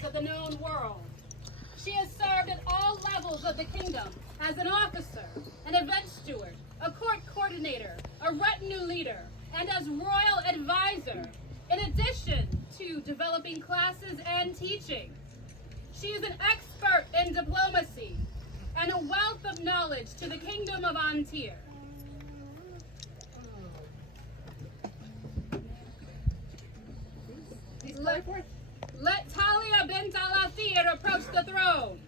affairs of the known world. She has served at all levels of the kingdom as an officer, an event steward, a court coordinator, a retinue leader, and as royal advisor, in addition to developing classes and teaching. She is an expert in diplomacy and a wealth of knowledge to the kingdom of An Tir. Let Talia bint Al-Athir approach the throne.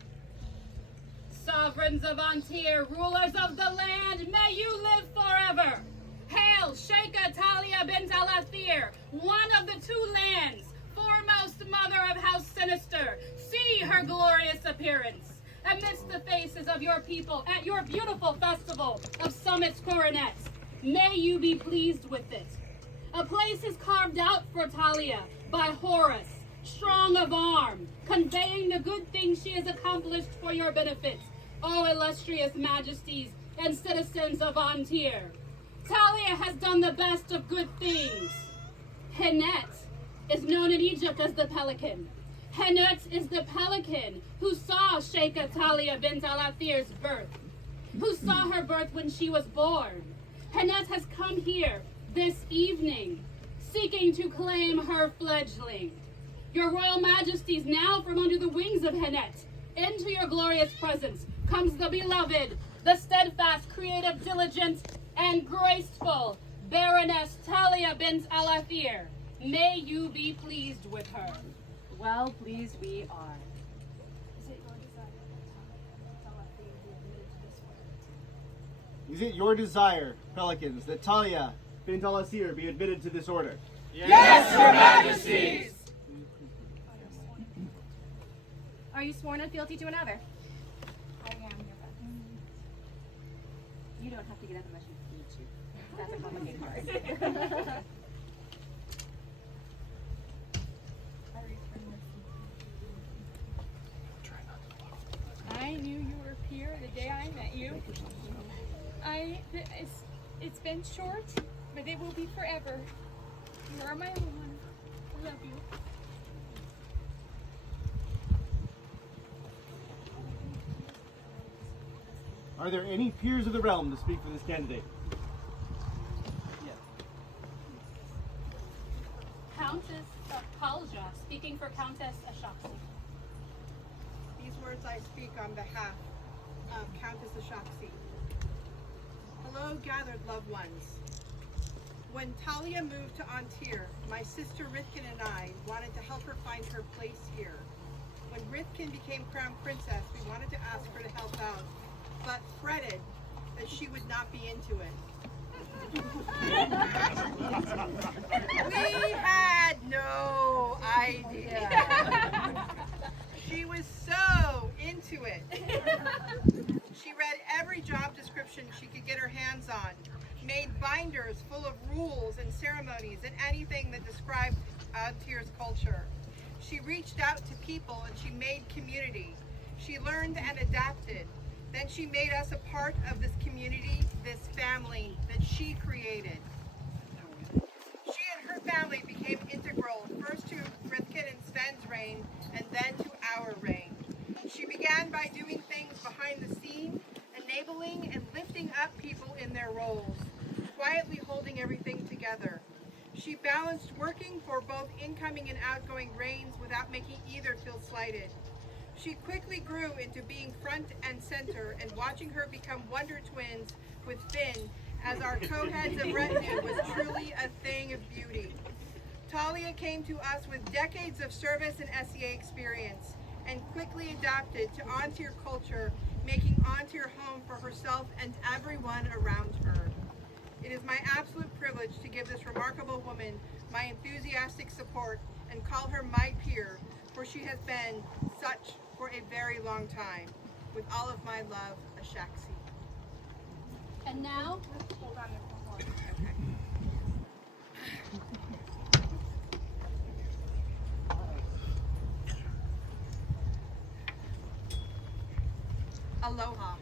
Sovereigns of An Tir, rulers of the land, may you live forever. Hail, Sheikha Talia bint Al-Athir, one of the two lands, foremost mother of House Sinister. See her glorious appearance amidst the faces of your people at your beautiful festival of Summits Coronet. May you be pleased with it. A place is carved out for Talia by Horus, strong of arm, conveying the good things she has accomplished for your benefit, O illustrious majesties and citizens of An Tir. Talia has done the best of good things. Henet is known in Egypt as the Pelican. Henet is the Pelican who saw Sheikha Talia bint Al-Athir's birth, who saw her birth when she was born. Henet has come here this evening, seeking to claim her fledgling. Your royal majesties, now from under the wings of Henet, into your glorious presence comes the beloved, the steadfast, creative, diligent, and graceful Baroness Talia bint Al-Athir. May you be pleased with her. Well pleased we are. Is it your desire, Pelicans, that Talia bint Al-Athir be admitted to this order? Yes, your majesties! Are you sworn on fealty to another? I am, Your Majesty. You don't have to get up unless you need to. That's a complicated part. I knew you were here the day I met you. It's been short, but it will be forever. You are my own one. I love you. Are there any peers of the realm to speak for this candidate? Countess Palja, speaking for Countess Ashaksi. These words I speak on behalf of Countess Ashaksi. Hello, gathered loved ones. When Talia moved to An Tir, my sister Rithkin and I wanted to help her find her place here. When Rithkin became crown princess, we wanted to ask her to help out, but fretted that she would not be into it. We had no idea. She was so into it. She read every job description she could get her hands on, made binders full of rules and ceremonies and anything that described An Tir's culture. She reached out to people and she made community. She learned and adapted. Then she made us a part of this community, this family that she created. She and her family became integral, first to Rithkin and Sven's reign, and then to our reign. She began by doing things behind the scene, enabling and lifting up people in their roles, quietly holding everything together. She balanced working for both incoming and outgoing reigns without making either feel slighted. She quickly grew into being front and center, and watching her become wonder twins with Finn as our co-heads of retinue was truly a thing of beauty. Talia came to us with decades of service and SEA experience and quickly adapted to An Tir culture, making An Tir home for herself and everyone around her. It is my absolute privilege to give this remarkable woman my enthusiastic support and call her my peer, for she has been such for a very long time. With all of my love, Ashaksi. And now, Hold on. Okay. Aloha.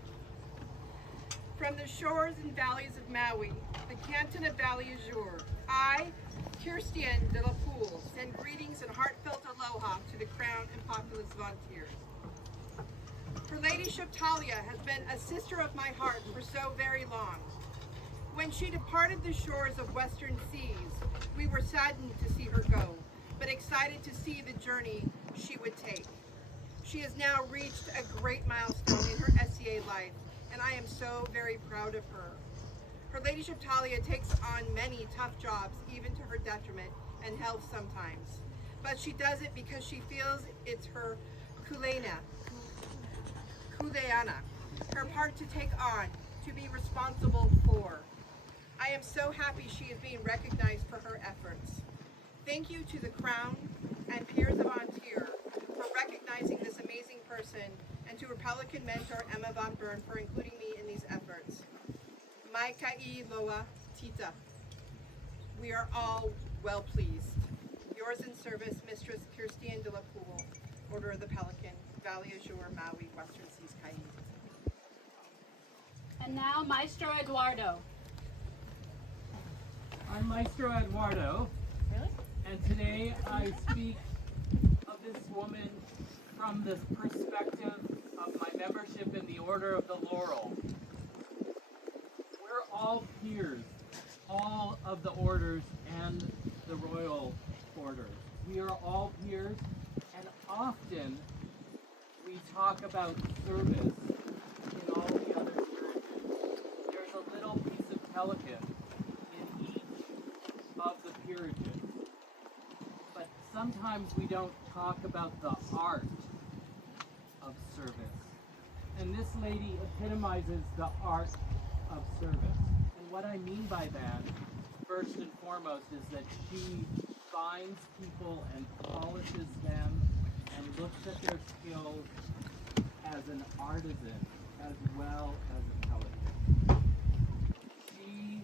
From the shores and valleys of Maui, the canton of Valley Azure, I, Kirstian de la Poule, send greetings and heartfelt aloha to the crown and populace of An Tir. Her ladyship Talia has been a sister of my heart for so very long. When she departed the shores of western seas, we were saddened to see her go, but excited to see the journey she would take. She has now reached a great milestone in her SCA life, and I am so very proud of her. Her ladyship Talia takes on many tough jobs, even to her detriment and health sometimes. But she does it because she feels it's her kuleana, her part to take on, to be responsible for. I am so happy she is being recognized for her efforts. Thank you to the Crown and peers of An Tir for recognizing this amazing person, and to her Pelican mentor Emma Von Bern for including me in these efforts. Mai Kai Loa Tita. We are all well pleased. Yours in service, Mistress Kirstian de la Poole, Order of the Pelican, Valley Azure, Maui, Western Seas, Kai. And now, Maestro Eduardo. I'm Maestro Eduardo. Really? And today I speak of this woman from the perspective of my membership in the Order of the Laurel. We're all peers, all of the orders and the Royal Order. We are all peers, and often we talk about service in all the other churches. There's a little piece of Pelican in each of the peerages. But sometimes we don't talk about the art of service. And this lady epitomizes the art of service. And what I mean by that, first and foremost, is that she finds people and polishes them and looks at their skills as an artisan as well as a pelican. She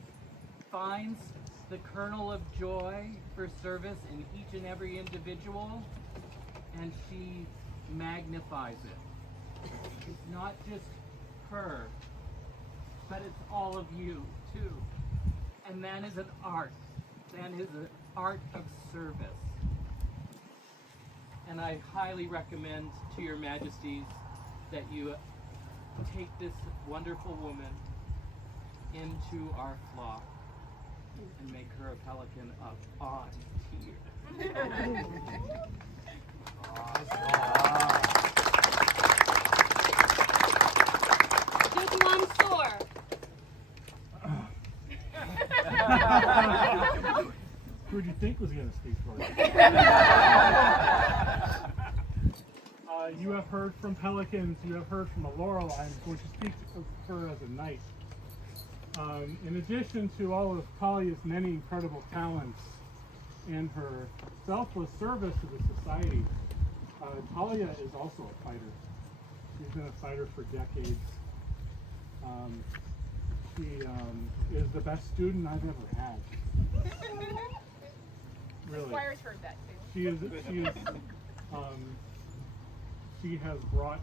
finds the kernel of joy for service in each and every individual, and she magnifies it. It's not just her, but it's all of you too. And that is an art. That is an art of service. And I highly recommend to your majesties that you take this wonderful woman into our flock and make her a pelican of An Tir. Duke Mansour. Who do you think was going to speak for you? You have heard from pelicans, you have heard from a laurel. I'm going to speak of her as a knight. In addition to all of Talia's many incredible talents and her selfless service to the society, Talia is also a fighter. She's been a fighter for decades. She is the best student I've ever had. Really. Squire's heard that too. She has brought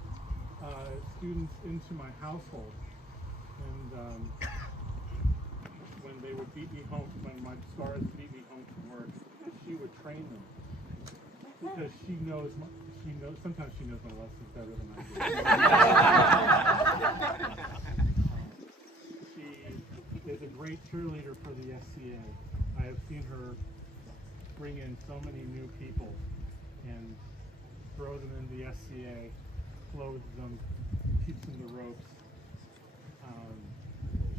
students into my household, and when they would beat me home, when my stars beat me home from work, she would train them because she knows. Sometimes she knows my lessons better than I do. She is a great cheerleader for the SCA. I have seen her bring in so many new people and throw them in the SCA, clothe them, teach them the ropes.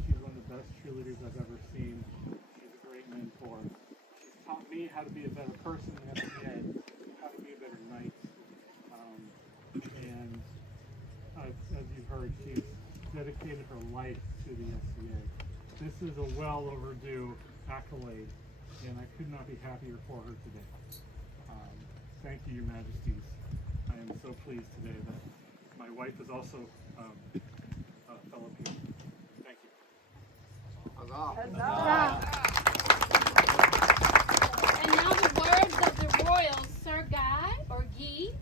She's one of the best cheerleaders I've ever seen. She's a great mentor. She's taught me how to be a better person in the SCA, how to be a better knight. And as you've heard, she's dedicated her life to the SCA. This is a well overdue accolade, and I could not be happier for her today. Thank you, Your Majesties. I am so pleased today that my wife is also a fellow peer. Thank you. And now the words of the royals, Sir Guy, or Guy,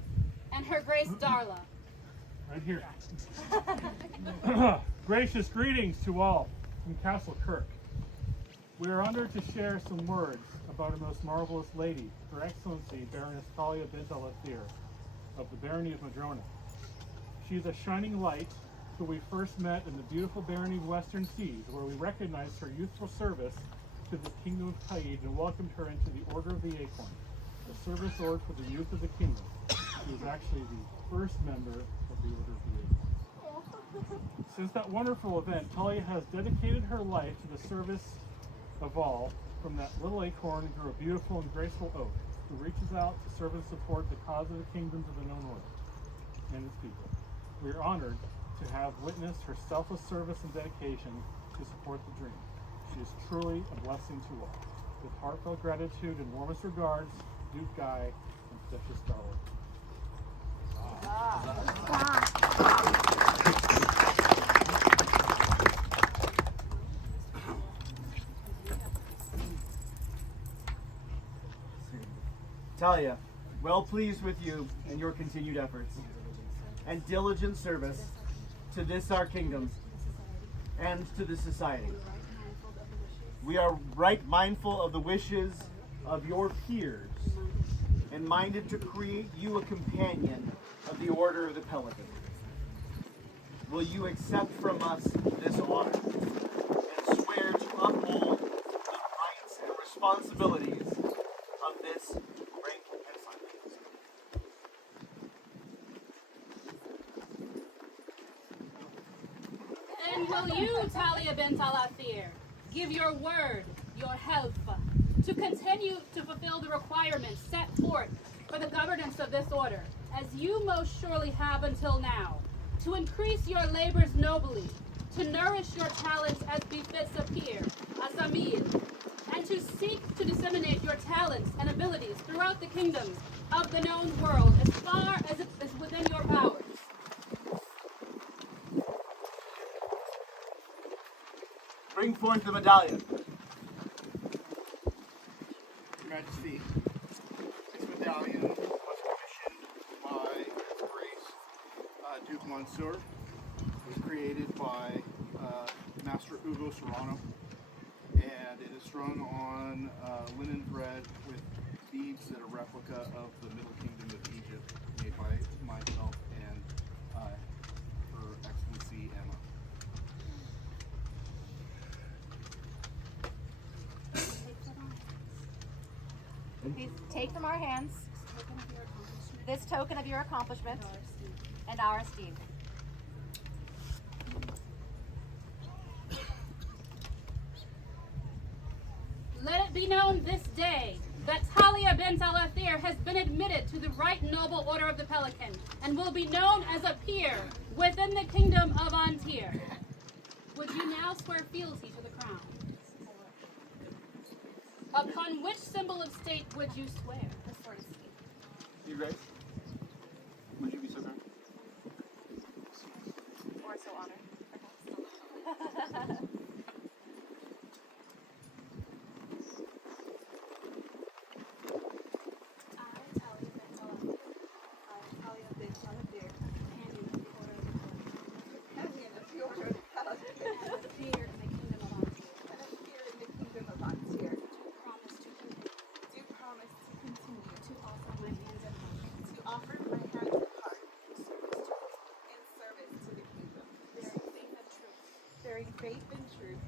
and Her Grace Darla. Right here. Gracious greetings to all from Castle Kirk. We are honored to share some words about our most marvelous lady, Her Excellency Baroness Talia bint Al-Athir, of the barony of Madrona. She is a shining light who we first met in the beautiful barony of Western Seas, where we recognized her youthful service to the kingdom of Taid and welcomed her into the Order of the Acorn, the service order for the youth of the kingdom. She was actually the first member of the Order of the Acorn. Since that wonderful event, Talia has dedicated her life to the service of all. From that little acorn grew a beautiful and graceful oak, who reaches out to serve and support the cause of the kingdoms of the known order and its people. We are honored to have witnessed her selfless service and dedication to support the dream. She is truly a blessing to all. With heartfelt gratitude and warmest regards, Duke Guy and Duchess Darla. Talia, well pleased with you and your continued efforts and diligent service to this our kingdom and to the society. We are right mindful of the wishes of your peers and minded to create you a companion of the Order of the Pelican. Will you accept from us this honor and swear to uphold the rights and responsibilities of this rank and assignment? And will you, Talia bint Al-Athir, give your word, your health, to continue to fulfill the requirements set forth for the governance of this order, as you most surely have until now, to increase your labors nobly, to nourish your talents as befits a peer, a Samil, and to seek to disseminate your talents and abilities throughout the kingdoms of the known world as far as it is within your powers. Bring forth the medallion. Your Majesty, this medallion was commissioned by His Grace Duke Monsieur. It was created by Master Ugo Serrano, and it is strung on linen thread with beads that are replica of the Middle Kingdom of Egypt, made by myself and Her Excellency Emma. Please take from our hands this token of your accomplishment and our esteem. Let it be known this day that Talia bint Al-Athir has been admitted to the right noble order of the Pelican and will be known as a peer within the kingdom of An Tir. Would you now swear fealty to the crown? Upon which symbol of state would you swear? The sword of state. Your Grace, would you be so kind? Or so honored. Faith and truth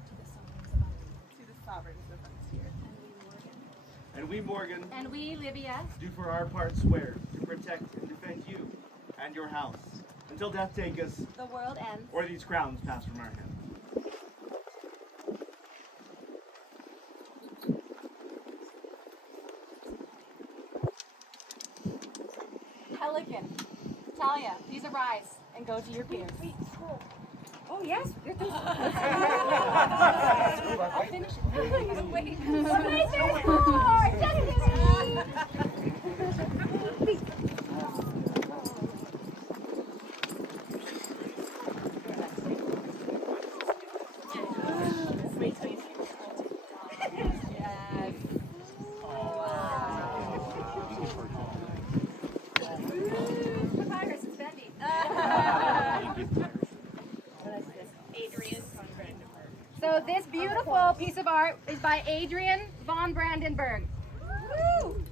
to the sovereigns of An Tir. And we, Morgan, And we, Libya, do for our part swear to protect and defend you and your house until death take us the world ends. or these crowns pass from our hands. Pelican, Talia, please arise and go to your peers. Oh yes, you're I'll finish it. Wait. What did I say Papyrus is bendy. So this beautiful piece of art is by Adrian von Brandenburg. Woo!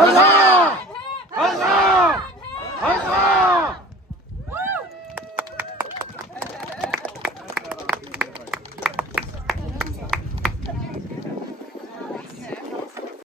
Huzzah!